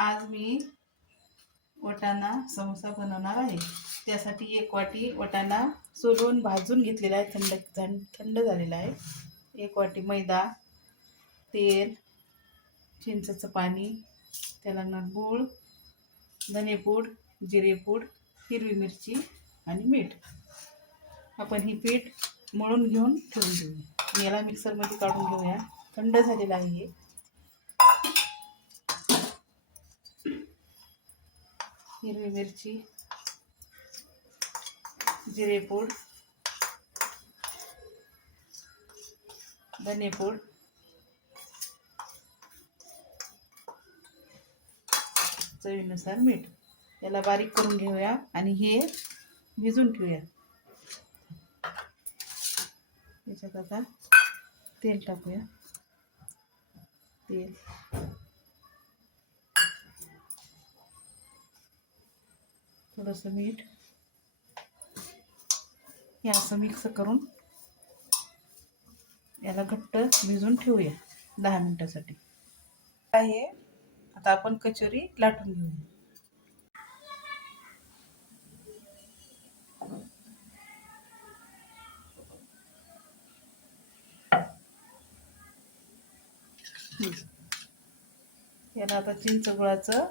आज मी वाटाणा समोसा बनवणार आहे। त्यासाठी 1 वाटी वाटाणा सोलून भाजून घेतलेला आहे, थंड झालेला आहे। 1 वाटी मैदा, तेल, चिंचेचं पाणी, त्याला गूळ, धनेपूड, जिरेपूड, हिरवी मिरची आणि मीठ। आपण ही पीठ मळून घेऊन ठेवून देऊ। याला मिक्सरमध्ये काढून घेऊया। थंड झालेला आहे हे। हिरवी मिरची, जिरेपूड, धनेपूड, चवीनुसार मीठ। याला बारीक करून घेऊया आणि हे भिजून ठेवूया। याच्यात आता तेल टाकूया। तेल, थोडंसं मीठ, हे असं मिक्स करून याला घट्ट भिजून ठेवूया 10 मिनिटासाठी। आहे आता आपण कचोरी लाटून घेऊया। याला आता चिंच गुळाचं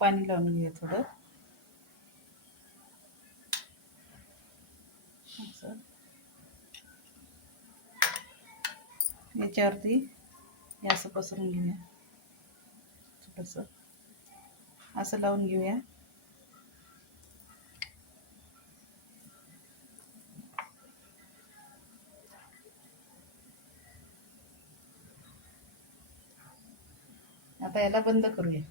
पाणी लावून घेऊया थोडं। याच्यावरती हे असं पसरून घेऊया, छोटंसं असं लावून घेऊया। आता याला बंद करूया।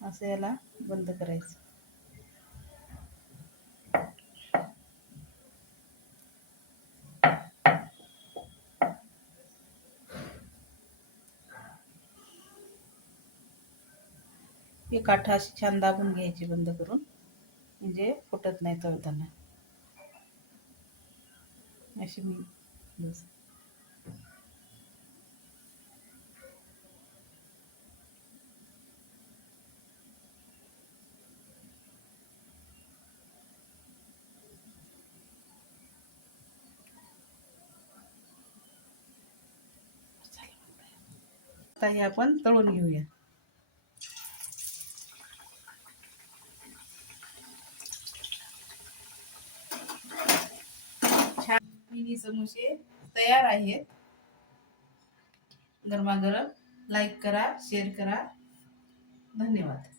असं याला बंद करायचं। हे काठा अशी छान दाबून घ्यायची बंद करून, म्हणजे फुटत नाही तळताना। अशी मी बस आता हे आपण तळून घेऊया। छान मिनी समोसे तयार आहेत। गरमागरम। लाईक करा, शेअर करा। धन्यवाद।